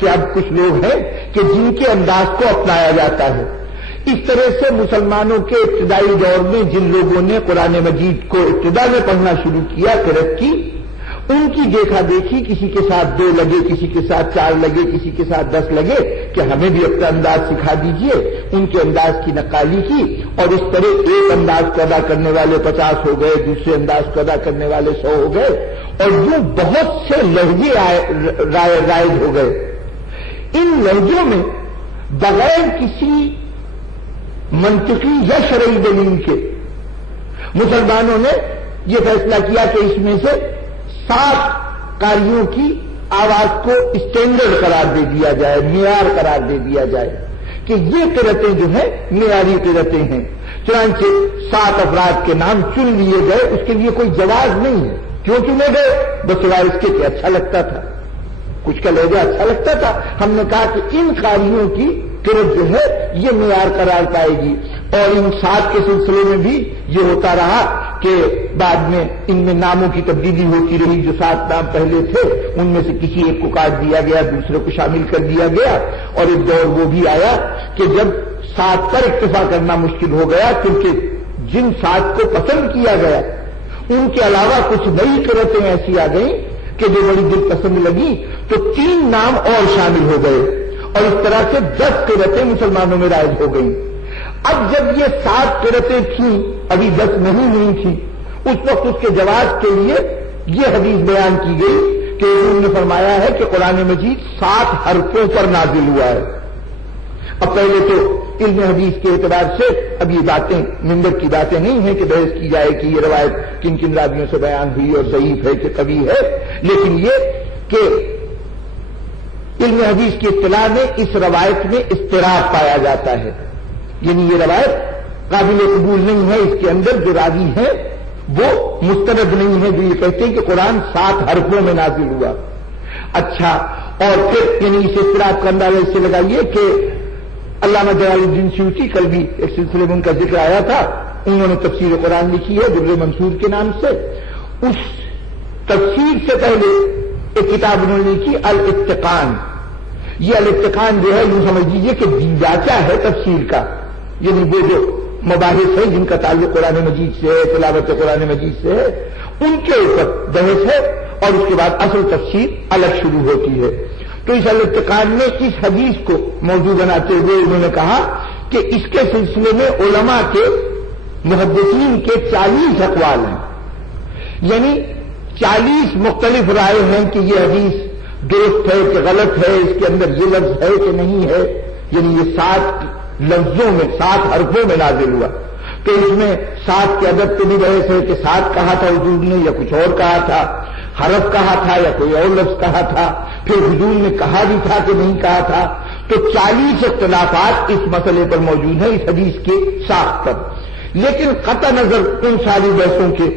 کہ اب کچھ لوگ ہیں کہ جن کے انداز کو اپنایا جاتا ہے. اس طرح سے مسلمانوں کے ابتدائی دور میں جن لوگوں نے قرآن مجید کو ابتدا میں پڑھنا شروع کیا، قرأت کی، ان کی دیکھا دیکھی کسی کے ساتھ 2 لگے، کسی کے ساتھ 4 لگے، کسی کے ساتھ 10 لگے کہ ہمیں بھی اپنا انداز سکھا دیجئے. ان کے انداز کی نقالی کی اور اس طرح ایک انداز کو ادا کرنے والے 50 ہو گئے، دوسرے انداز کو ادا کرنے والے 100 ہو گئے، اور یوں بہت سے لہجے رائج ہو گئے. ان لہجوں میں بغیر کسی منطقی یا شرعی دلیل کے مسلمانوں نے یہ فیصلہ کیا کہ اس میں سے 7 قاریوں کی آواز کو اسٹینڈرڈ قرار دے دیا جائے، معیار قرار دے دیا جائے کہ یہ قرأتیں جو ہیں معیاری قرأتیں ہیں. چنانچہ 7 افراد کے نام چن لیے گئے. اس کے لیے کوئی جواز نہیں ہے. کیوں چنے گئے؟ بس سوائے اس کے کہ اچھا لگتا تھا، کچھ کا لہجہ اچھا لگتا تھا. ہم نے کہا کہ ان قاریوں کی قرأت جو ہے یہ معیار قرار پائے گی. اور ان 7 کے سلسلے میں بھی یہ ہوتا رہا کہ بعد میں ان میں ناموں کی تبدیلی ہوتی رہی. جو 7 نام پہلے تھے ان میں سے کسی ایک کو کاٹ دیا گیا، دوسرے کو شامل کر دیا گیا. اور ایک دور وہ بھی آیا کہ جب 7 پر اکتفا کرنا مشکل ہو گیا، کیونکہ جن 7 کو پسند کیا گیا ان کے علاوہ کچھ نئی قرأتیں ایسی آ گئیں کہ جو بڑی دلپسند لگی، تو 3 نام اور شامل ہو گئے اور اس طرح سے 10 قرأتیں مسلمانوں میں رائج ہو گئیں. اب جب یہ 7 قرأتیں تھیں، ابھی 10 نہیں ہوئی تھیں، اس وقت اس کے جواز کے لیے یہ حدیث بیان کی گئی کہ انہوں نے فرمایا ہے کہ قرآن مجید 7 حرفوں پر نازل ہوا ہے. اب پہلے تو علم حدیث کے اعتبار سے اب یہ باتیں منبر کی باتیں نہیں ہیں کہ بحث کی جائے کہ یہ روایت کن کن راویوں سے بیان ہوئی اور ضعیف ہے کہ قوی ہے، لیکن یہ کہ علم حدیث کی اطلاع میں اس روایت میں اضطراب پایا جاتا ہے. یعنی یہ روایت قابل قبول نہیں ہے. اس کے اندر جو راوی ہیں وہ مستند نہیں ہے جو یہ کہتے ہیں کہ قرآن 7 حرفوں میں نازل ہوا. اچھا، اور پھر یعنی اس اضطراب کا اندازہ اس سے لگائیے کہ علامہ جلال الدین سیوطی، کل بھی ایک سلسلے میں ان کا ذکر آیا تھا، انہوں نے تفسیر قرآن لکھی ہے در منصور کے نام سے. اس تفسیر سے پہلے ایک کتاب انہوں نے لکھی الاتقان. یہ الاتقان جو ہے یوں سمجھ لیجیے کہ دیباچہ ہے تفسیر کا. یعنی وہ جو مباحث ہیں جن کا تعلق قرآن مجید سے ہے، تلاوت قرآن مجید سے ہے، ان کے اوپر بحث ہے اور اس کے بعد اصل تفسیر الگ شروع ہوتی ہے. تو اس الاتقان میں اس حدیث کو موضوع بناتے ہوئے انہوں نے کہا کہ اس کے سلسلے میں علماء کے محدثین کے 40 اقوال ہیں. یعنی 40 مختلف رائے ہیں کہ یہ حدیث درست ہے کہ غلط ہے، اس کے اندر یہ لفظ ہے کہ نہیں ہے. یعنی یہ 7 لفظوں میں 7 حرفوں میں نازل ہوا. تو اس میں 7 کے عدد پہ بھی بحث ہے کہ 7 کہا تھا حضور نے یا کچھ اور کہا تھا، حرف کہا تھا یا کوئی اور لفظ کہا تھا، پھر حضور نے کہا بھی تھا کہ نہیں کہا تھا. تو 40 اختلافات اس مسئلے پر موجود ہیں، اس حدیث کے ساخت پر. لیکن قطع نظر ان ساری بحثوں کے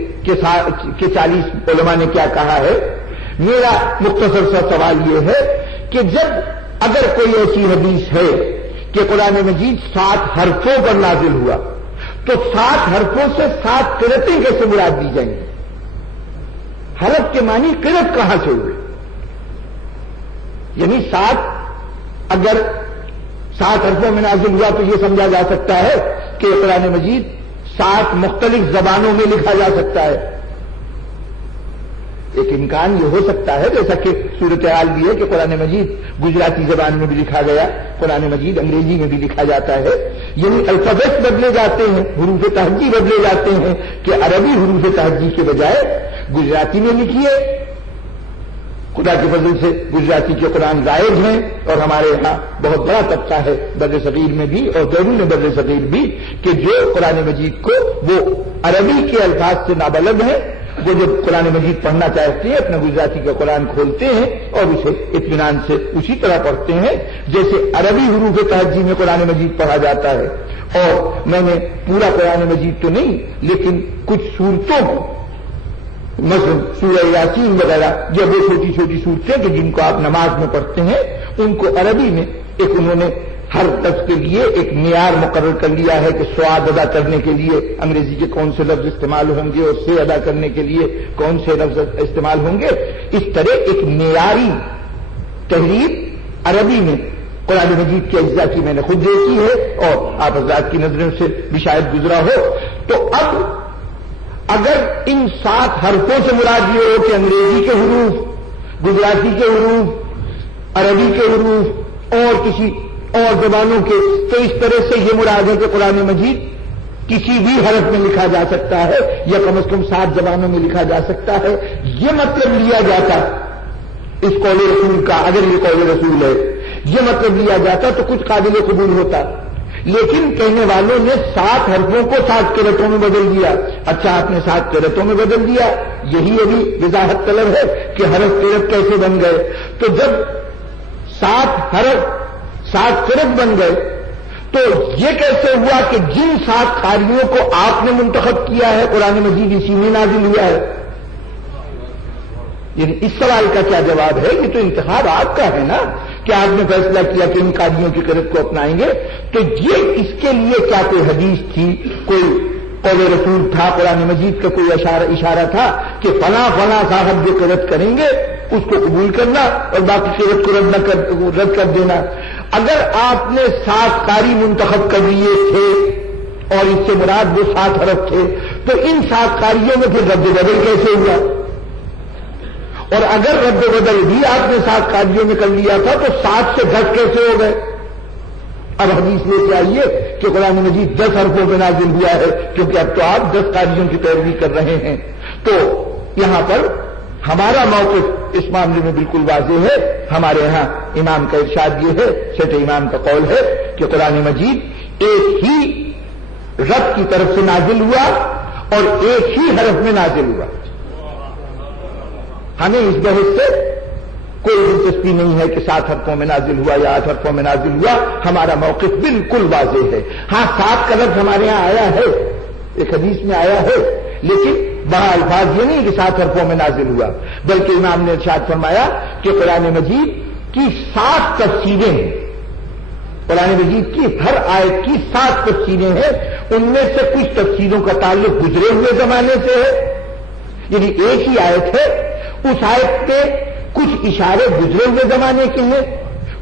40 علماء نے کیا کہا ہے، میرا مختصر سا سوال یہ ہے کہ جب اگر کوئی ایسی حدیث ہے کہ قرآن مجید 7 حرفوں پر نازل ہوا تو 7 حرفوں سے 7 قرأتیں کیسے مراد دی جائیں گی؟ حرف کے معنی قرأت کہاں سے ہوئے؟ یعنی 7 اگر 7 حرفوں میں نازل ہوا تو یہ سمجھا جا سکتا ہے کہ قرآن مجید 7 مختلف زبانوں میں لکھا جا سکتا ہے. ایک امکان یہ ہو سکتا ہے جیسا کہ صورتحال بھی ہے کہ قرآن مجید گجراتی زبان میں بھی لکھا گیا، قرآن مجید انگریزی میں بھی لکھا جاتا ہے. یعنی الفابیٹ بدلے جاتے ہیں، حروف تہجی بدلے جاتے ہیں کہ عربی حروف تہجی کے بجائے گجراتی میں لکھیے. خدا کے فضل سے گجراتی کے قرآن رائج ہیں اور ہمارے یہاں بہت بڑا طبقہ ہے بر صغیر میں بھی اور بیرون بر صغیر بھی کہ جو قرآن مجید کو وہ عربی کے الفاظ سے نابلد ہیں، وہ جب قرآن مجید پڑھنا چاہتے ہیں اپنا گجراتی کا قرآن کھولتے ہیں اور اسے اطمینان سے اسی طرح پڑھتے ہیں جیسے عربی حروف تہجی میں قرآن مجید پڑھا جاتا ہے. اور میں نے پورا قرآن مجید تو نہیں لیکن کچھ صورتوں کو، مثلا سورہ یاسین وغیرہ، جب وہ چھوٹی چھوٹی صورتیں کہ جن کو آپ نماز میں پڑھتے ہیں، ان کو عربی میں ایک انہوں نے ہر لفظ کے لیے ایک معیار مقرر کر لیا ہے کہ سواد ادا کرنے کے لیے انگریزی کے کون سے لفظ استعمال ہوں گے اور سے ادا کرنے کے لیے کون سے لفظ استعمال ہوں گے. اس طرح ایک معیاری تحریر عربی میں قرآن مجید کے اجزاء کی میں نے خود دیکھی ہے اور آپ حضرات کی نظروں سے بھی شاید گزرا ہو. تو اب اگر ان 7 حرفوں سے مراد یہ ہو کہ انگریزی کے حروف، گجراتی کے حروف، عربی کے حروف اور کسی اور زبانوں کے، تو اس طرح سے یہ مراد ہے کہ قرآن مجید کسی بھی حرف میں لکھا جا سکتا ہے یا کم از کم 7 زبانوں میں لکھا جا سکتا ہے، یہ مطلب لیا جاتا اس قول رسول کا. اگر یہ قول رسول ہے، یہ مطلب لیا جاتا تو کچھ قابل قبول ہوتا. لیکن کہنے والوں نے 7 حرفوں کو 7 قرتوں میں بدل دیا. اچھا، آپ نے 7 قرتوں میں بدل دیا، یہی ابھی وضاحت طلب ہے کہ حرف قرت کیسے بن گئے. تو جب 7 حرف 7 قرت بن گئے تو یہ کیسے ہوا کہ جن 7 قاریوں کو آپ نے منتخب کیا ہے قرآن مجید اسی میں نازل ہوا ہے؟ یعنی اس سوال کا کیا جواب ہے؟ یہ تو انتخاب آپ کا ہے نا کہ آپ نے فیصلہ کیا کہ ان قاریوں کی قرت کو اپنائیں گے. تو یہ اس کے لیے کیا کوئی حدیث تھی، کوئی قول رسول تھا، قرآن مجید کا کوئی اشارہ تھا کہ فلاں فلاں صاحب جو قرت کریں گے اس کو قبول کرنا اور باقی قرت کو رد کر دینا؟ اگر آپ نے 7 قاری منتخب کر لیے تھے اور اس سے مراد وہ 7 حرف تھے، تو ان 7 قاریوں میں پھر رد و بدل کیسے ہوا؟ اور اگر رد و بدل بھی آپ نے 7 قاریوں میں کر لیا تھا تو 7 سے 10 کیسے ہو گئے؟ اب حدیث لے کے آئیے کہ قرآن مجید 10 حرفوں میں نازل ہوا ہے، کیونکہ اب تو آپ 10 قاریوں کی پیروی کر رہے ہیں. تو یہاں پر ہمارا موقف اس معاملے میں بالکل واضح ہے. ہمارے ہاں امام کا ارشاد یہ ہے، چھٹے امام کا قول ہے کہ قرآن مجید ایک ہی رب کی طرف سے نازل ہوا اور ایک ہی حرف میں نازل ہوا. ہمیں اس بحث سے کوئی دلچسپی نہیں ہے کہ 7 حرفوں میں نازل ہوا یا 8 حرفوں میں نازل ہوا. ہمارا موقف بالکل واضح ہے. ہاں 7 کا لفظ ہمارے ہاں آیا ہے، ایک حدیث میں آیا ہے، لیکن وہاں الفاظ یہ نہیں کہ 7 حرفوں میں نازل ہوا، بلکہ امام نے ارشاد فرمایا کہ قرآن مجید کی 7 تفسیریں ہیں. قرآن مجید کی ہر آیت کی 7 تفسیریں ہیں. ان میں سے کچھ تفسیروں کا تعلق گزرے ہوئے زمانے سے ہے، یعنی ایک ہی آیت ہے، اس آیت پہ کچھ اشارے گزرے ہوئے زمانے کے ہیں،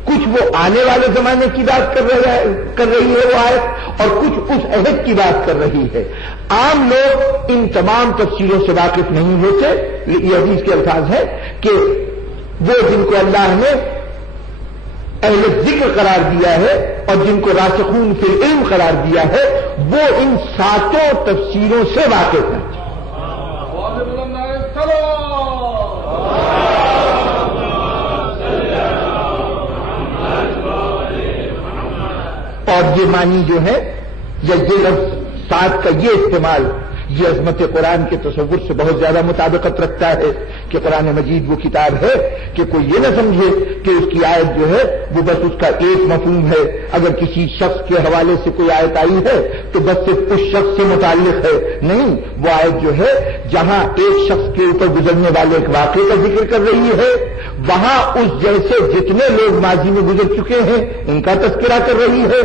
کچھ وہ آنے والے زمانے کی بات کر رہی ہے وہ آیت، اور کچھ اس عہد کی بات کر رہی ہے. عام لوگ ان تمام تفسیروں سے واقف نہیں ہوتے. یہ حدیث کے الفاظ ہیں کہ وہ جن کو اللہ نے اہل ذکر قرار دیا ہے اور جن کو راسخون فی العلم قرار دیا ہے، وہ ان 7 تفسیروں سے واقف ہیں. اور یہ معنی جو ہے یا یہ لفظ 7 کا یہ استعمال یہ عظمت قرآن کے تصور سے بہت زیادہ مطابقت رکھتا ہے کہ قرآن مجید وہ کتاب ہے کہ کوئی یہ نہ سمجھے کہ اس کی آیت جو ہے وہ بس اس کا ایک مفہوم ہے. اگر کسی شخص کے حوالے سے کوئی آیت آئی ہے تو بس صرف اس شخص سے متعلق ہے. نہیں، وہ آیت جو ہے جہاں ایک شخص کے اوپر گزرنے والے ایک واقعے کا ذکر کر رہی ہے، وہاں اس جیسے جتنے لوگ ماضی میں گزر چکے ہیں ان کا تذکرہ کر رہی ہے،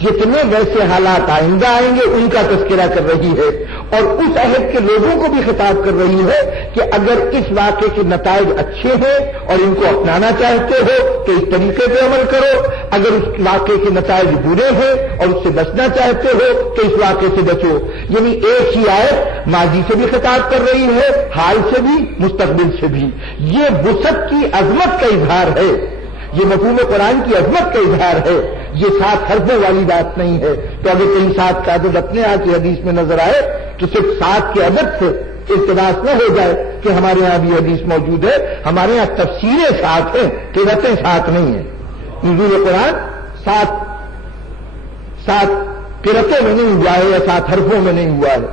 جتنے ویسے حالات آئندہ آئیں گے ان کا تذکرہ کر رہی ہے، اور اس عہد کے لوگوں کو بھی خطاب کر رہی ہے کہ اگر اس واقعے کے نتائج اچھے ہیں اور ان کو اپنانا چاہتے ہو تو اس طریقے پہ عمل کرو، اگر اس واقعے کے نتائج برے ہیں اور اس سے بچنا چاہتے ہو تو اس واقعے سے بچو. یعنی ایک ہی آیت ماضی سے بھی خطاب کر رہی ہے، حال سے بھی، مستقبل سے بھی. یہ وسعت کی عظمت کا اظہار ہے، یہ مفہوم قرآن کی عظمت کا اظہار ہے. یہ 7 حرفوں والی بات نہیں ہے. تو اگر کہیں 7 کا عدد اپنے آپ کی حدیث میں نظر آئے تو صرف 7 کے عدد سے اقتباس نہ ہو جائے کہ ہمارے یہاں بھی حدیث موجود ہے. ہمارے یہاں تفسیریں 7 ہیں، قرتیں 7 نہیں ہیں. نزول قرآن 7 قرتوں میں نہیں ہوا ہے یا 7 حرفوں میں نہیں ہوا ہے.